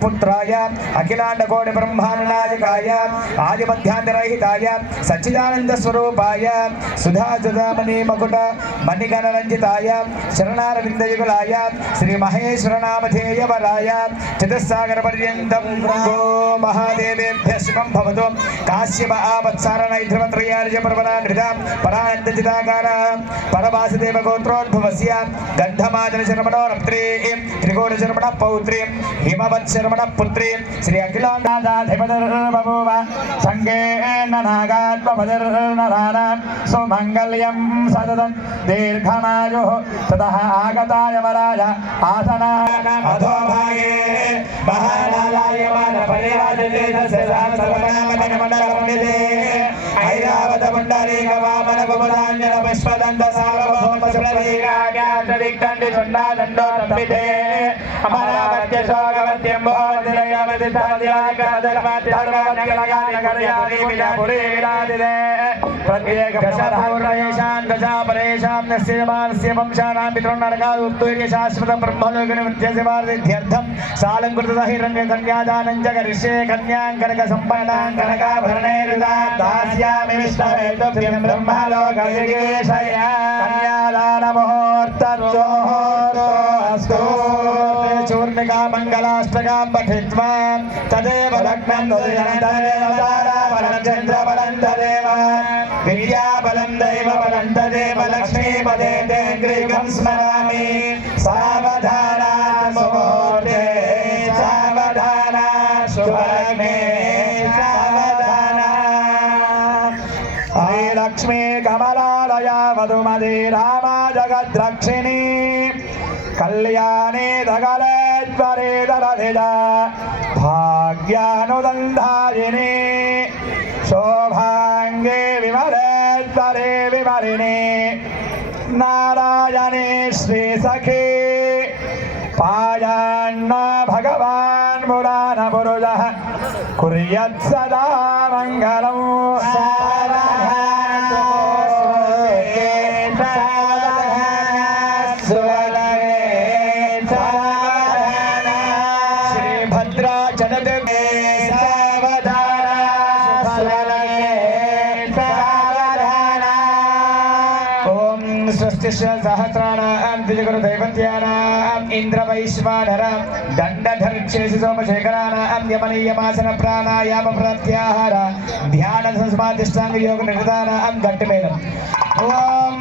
पुत्राय अखिलांड कोटि ब्रह्मांड नायकाय आदिमध्यांतरहिताय सच्चिदानंद स्वरूपाय सुधा सुधामणि मकुट मणिगण रंजिताय शरणारविंदयुगलाय श्री महेश्वर नामधेय वराय चतुस्सागर पर्यंतं गो महादेवेभ्यः शुभं भवतु। काश्यप आवत्सारणैध्रवत्रयार्ज पर्वणानृतां परानन्दचिदाकार परवासुदेव गोत्रोद्भवस्य गन्धमादन शर्मणो रत्रे त्रिकोण शर्मण पौत्रे हिमवत् शर्मण पुत्रे श्री अखिलाण्डाधिपतिर्बभूव संगेन नागात्मपतिर्नराणां सुमङ्गल्यं सततं दीर्घमायुः ततः आगताय वराय आसना अधोभागे महानारायण परिराजते सर्वनामनिमण्डलपण्डिते ऐरावत पुण्डरीकवामन कुमुदाञ्जन पुष्पदन्त सार्वभौम सुप्रदीर्घाज्ञातदिक्तण्डि चण्डादण्डो तम्बिते अमरावत्य शोकवत्यं बोधिरयावतितादिलाकरधर्मादिधर्मादिगलगादिगर्यादि विजापुरी विरादिते प्रत्येकशरहौरयेषां गजापरेषां नस्यमानस्य वंशानां पितॄन्नरकादुत्तूर्य शाश्वतं ब्रह्मलोकनित्यस्य वार्धिध्यर्थं सालङ्कृतहिरण्यकन्यादानं च करिष्ये कन्याङ्कनकसम्पन्नां कनकाभरणैर्दास्यामि विष्णवेतुभ्यं ब्रह्मलोकजिगीषया कन्यादानमुहूर्तोऽस्तु चूर्णिका मङ्गलाष्टकां पठित्वा तदेव लग्नं तदेव चन्द्रबलं तदेव विद्याबलं दैवबलं तदेव लक्ष्मीपदे तेन्द्रिकं स्मरामि सावधाना मुहूर्ते सावधाना शुभलग्ने सावधाना हरे लक्ष्मी कमलालया वधुमती रामा जगद्रक्षिणी कल्याणे दगलेश्वरे दरधिजा भाग्यानुदन्धायिनी शोभांगे विमलेश्वरे विमलिनी नारायणे श्री सखी पायान्न भगवान् पुराण पुरुषः कुर्यात् सदा मङ्गलं सहस्राणां द्विजगुरुदैवत्यानाम् इन्द्रवैश्वानरां दण्डधर्क्षेषु सोमशेखराणां यमनीयमासन प्राणायाम प्रत्याहार ध्यान समाधिष्ठांग योग निरतानां गट्टिमेलम् ओम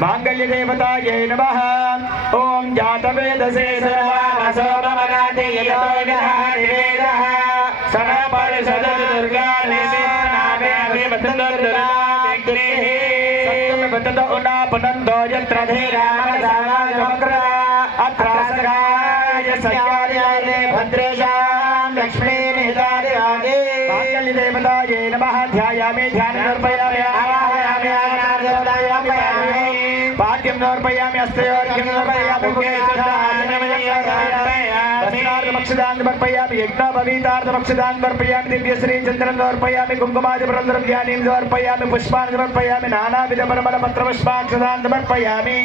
मांगल्य देवतायै नमः। ओम जातवेदसे सर्वासो ममगाति यतो विधानिवेदः सनपरिषद दुर्गा नामे अभिवतन्दुर्दुरा व्यक्तिः सत्यं वदत उना पुनन्दो यत्र धीरामसावाजमक्रा अत्रासगाय सयार्याले भद्रेशां लक्ष्मी निदादिवादे मांगल्य देवतायै नमः। ध्यायामि ध्यानदर्पयामि आवाहयामि आनादेवतायामि पाद्यं नोर्पयामि अस्त्रयोर्घ्यं नोर्पयामि मक्षदान समर्पयामि यज्ञोपवीतार्थ मक्षदान समर्पयामि दिव्यश्री चन्द्रं समर्पयामि कुङ्कुमादिवरं द्रव्याणि समर्पयामि पुष्पाणि समर्पयामि नानाविध परमलपत्रपुष्पाक्षदान समर्पयामि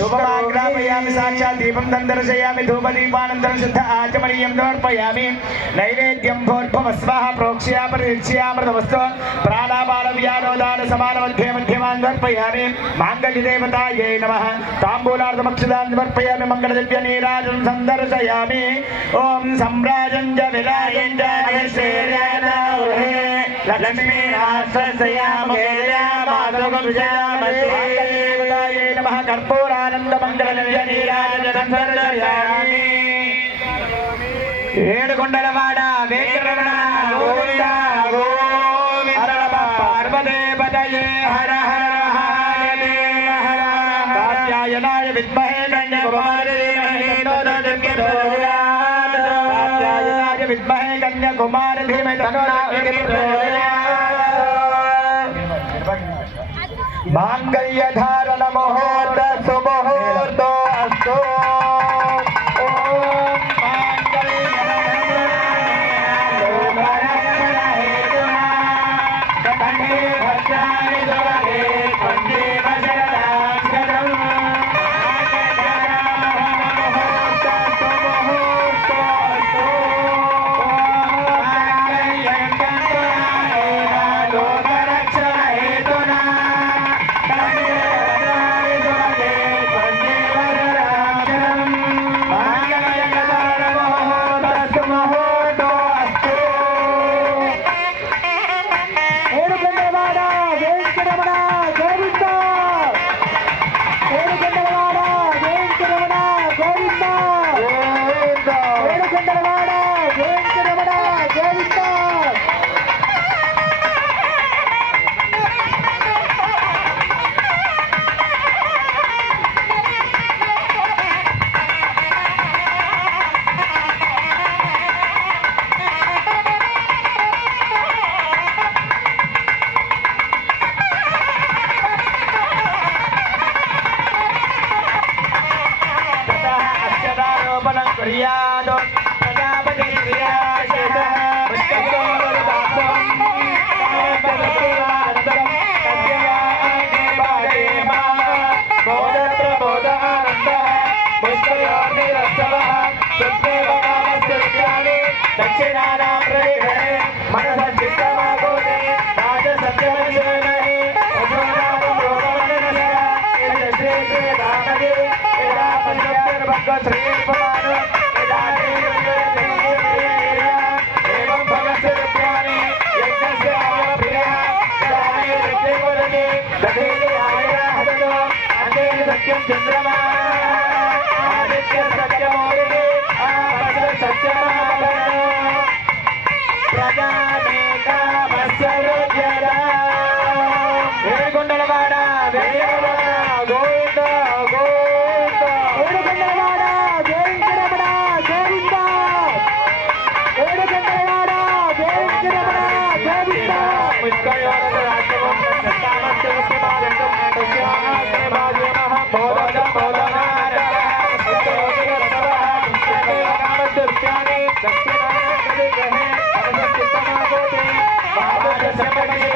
धूपमाग्रापयामि साक्षात् दीपं दर्शयामि धूपदीपानन्तरं शुद्ध आचमनीयं समर्पयामि नैवेद्यं भोर्भवस्वः प्रोक्ष्या परिच्छयामृतवस्तु प्राणापानव्यानोदान समानमध्ये मध्यमान् समर्पयामि माङ्गल्यदेवतायै नमः। ताम्बूलार्धमक्षदान समर्पयामि मङ्गलदिव्यनीराजं सन्दर्शयामि ओम सम्राजं च विराजं च निश्चेर्यानौहे लक्ष्मी राष्ट्रस्यामोदयामाधुगुंजामते नमः। कर्पूरानन्दमङ्गलदिव्यनीराजं सन्दर्शयामि ఏడుకొండలవాడ వెంకటరమణ గోవింద గోవింద పార్వదేవతయే హర హర మహాదేవ హర కాత్యాయనాయ విద్మహే కాత్యాయనాయ విద్మహే కన్యాకుమారి ధీమహి తన్నో మాంగళ్య ధారణ ముహూర్త సుముహూర్తో అస్తు चंद्रमा आदित्य सत्यमूर्ति ఏడుకొండలవాడ గోవింద గోవింద ఏడుకొండలవాడ వెంకటరమణ గోవింద ఏడుకొండలవాడ వెంకటరమణ గోవింద ముఖ్యయోగ రాజ్యవం సత్తామస్య ముఖ్యమాలంకం తస్యాహే భాగ్యమః బోధన బోధనార సత్యోగ రసవః ముఖ్యమే కామస్య రుచ్యాని దక్షిణాగ్రే గ్రహే అనసత్యమాగోతే బాధ సమగే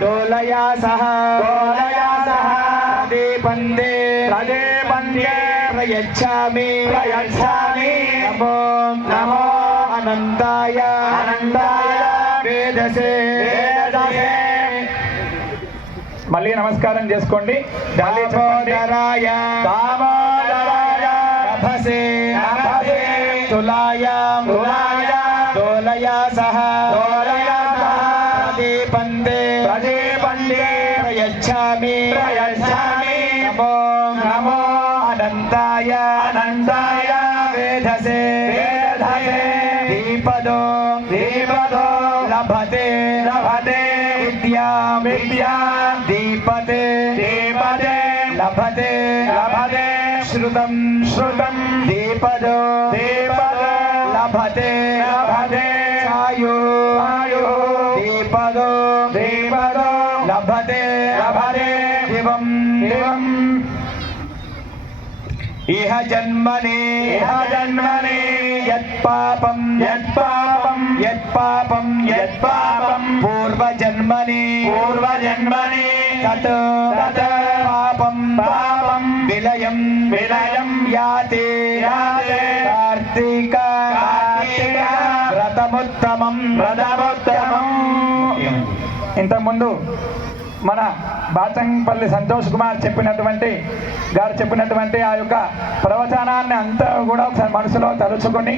दोलया सह पंदे पंदे ప్రయచ్ఛామి నమో నమో అనంతాయ వేదసే. మళ్ళీ నమస్కారం చేసుకోండి. దామోదరాయ నభసే తులాయ దోలయా సహ ప్రదీపందే ప్రయచ్ఛామి నమో నమో అనంతాయ వేదసే దీపదో లభతే విద్యా దీపతే లభతే శ్రుతం దీపదో లభతే సాయో దీపదో లభతే దివం ఇహ జన్మనే యత్పాపం పూర్వజన్మని తత్ పాపం విలయం యాతే కార్తీక వ్రతముత్తమం. ఇంతకుముందు మన బాచంపల్లి సంతోష్ కుమార్ చెప్పినటువంటి ఆ యొక్క ప్రవచనాన్ని అంతా కూడా ఒకసారి మనసులో తలుచుకొని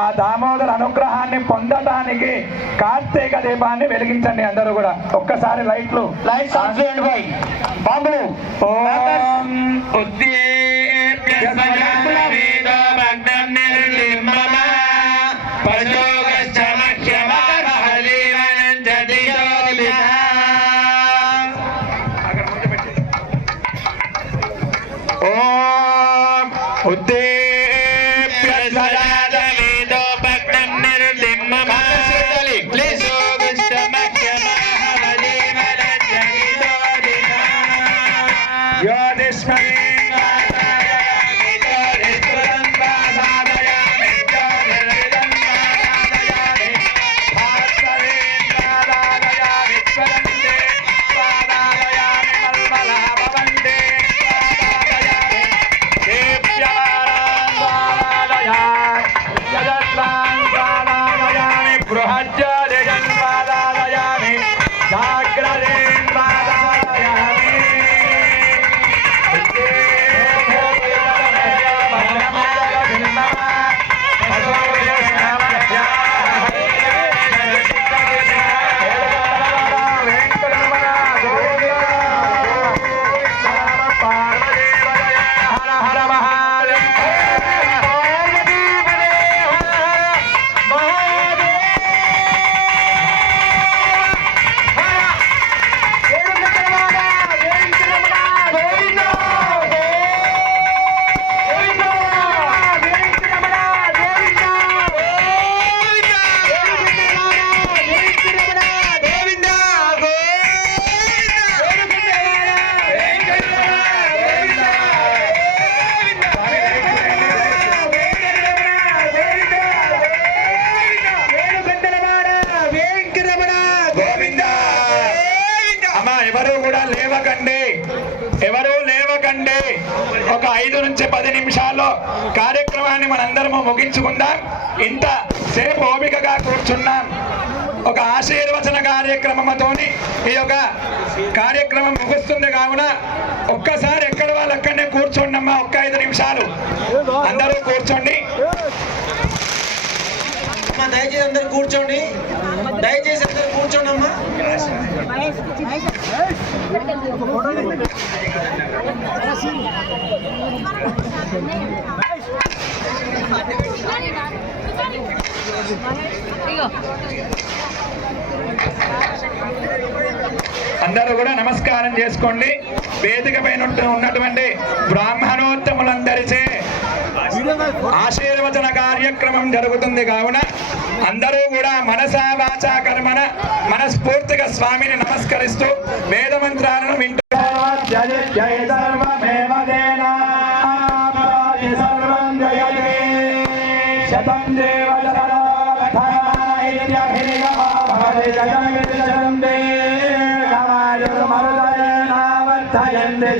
ఆ దామోదర అనుగ్రహాన్ని పొందడానికి కార్తీక దీపాన్ని వెలిగించండి. అందరూ కూడా ఒక్కసారి లైట్లు బాంబులు. ఓం ఎవరు లేవకండి. ఒక 5 నుంచి 10 నిమిషాల్లో కార్యక్రమాన్ని మనందరము ముగించుకుందాం. ఇంత సేపు ఓపికగా కూర్చున్నాం. ఒక ఆశీర్వచన కార్యక్రమంతోని ఈ యొక్క కార్యక్రమం ముగుస్తుంది. కావున ఒక్కసారి ఎక్కడ వాళ్ళు అక్కడనే కూర్చోండమ్మా. ఒక్క 5 నిమిషాలు అందరూ కూర్చోండి. దయచేసి అందరు కూర్చోండి. దయచేసి అందరు కూర్చోండి అమ్మా. అందరూ కూడా నమస్కారం చేసుకోండి. వేదిక పైన ఉన్నటువంటి బ్రాహ్మణోత్తములందరిచే ఆశీర్వచన కార్యక్రమం జరుగుతుంది. కావున అందరూ కూడా మనసా వాచా కర్మన మనస్ఫూర్తిగా స్వామిని నమస్కరిస్తూ వేద మంత్రాలను వింటూ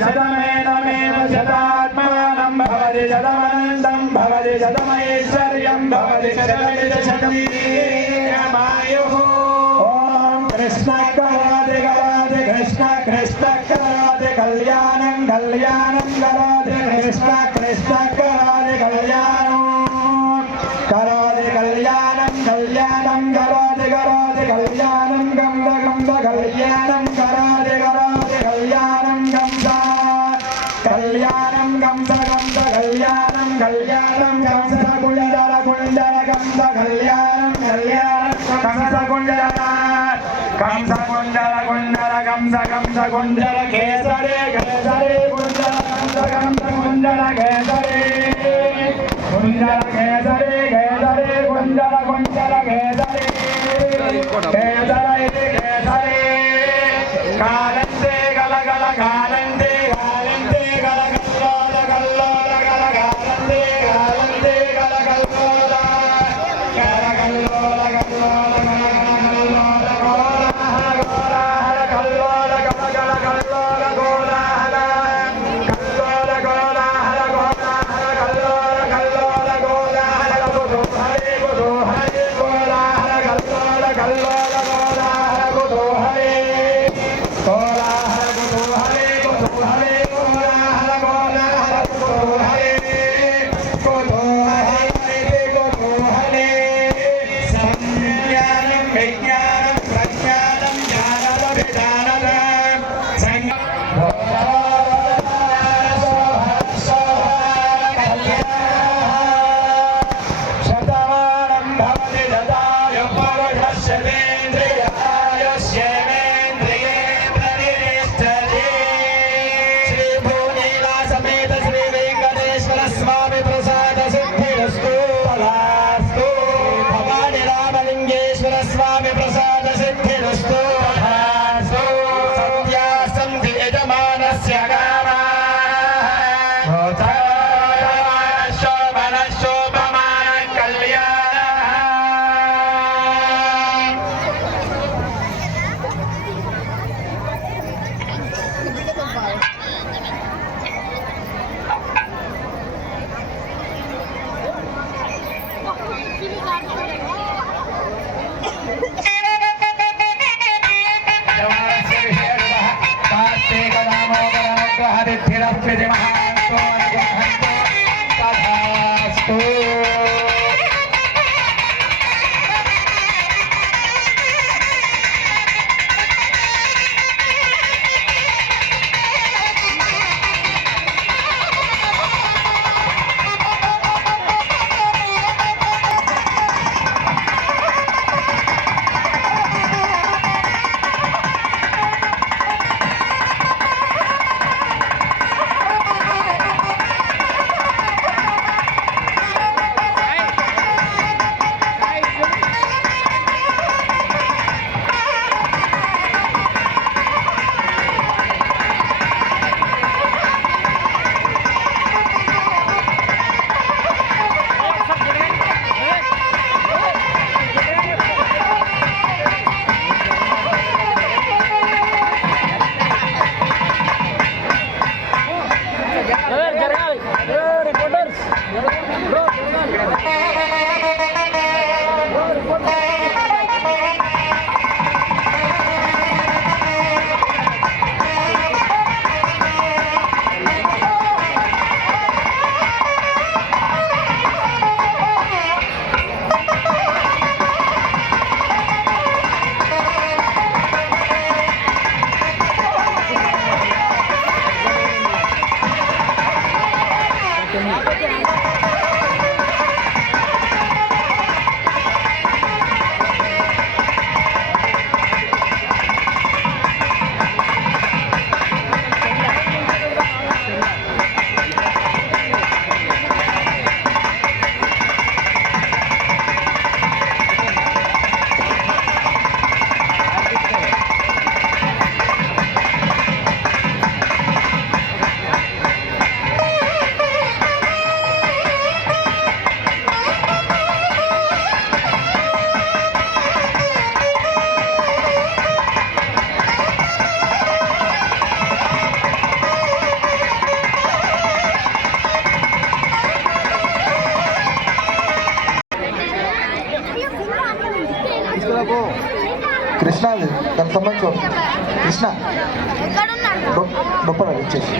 శతమేనమేవ శతాత్మానం భవతి शतमनन्तं भवति शतमैश्वर्यं भवति शतमिदशतमायुः ॐ कृष्ण करोति करोति कृष्ण कृष्ण करोति कल्याणं कल्याणं करोति कृष्ण कृष्ण करोति कल्याणं करोति कल्याणं कल्याणं करोति करोति कल्याणं गंध गंध कल्याणं करोति करोति कल्याणं गंध कल्याणं गंध गंध कल्याणं कल्याणं गंध कुंडल कुंडल गंध कल्याणं कल्याणं गंध कुंडल कंस कुंडल कुंडल कंस कंस कुंडल केसरे केसरे कुंडल कंस कंस कुंडल केसरे कुंडल केसरे केसरे कुंडल कुंडल केसरे केसरे केसरे कालंते गल गल कालंते कालंते गल गल्लोल गल्लोल गल कालंते कालंते गल गल्लोल गल गल्लोल गल्लोल కృష్ణ అది దానికి సంబంధించి కృష్ణ డొప్ప వచ్చేసి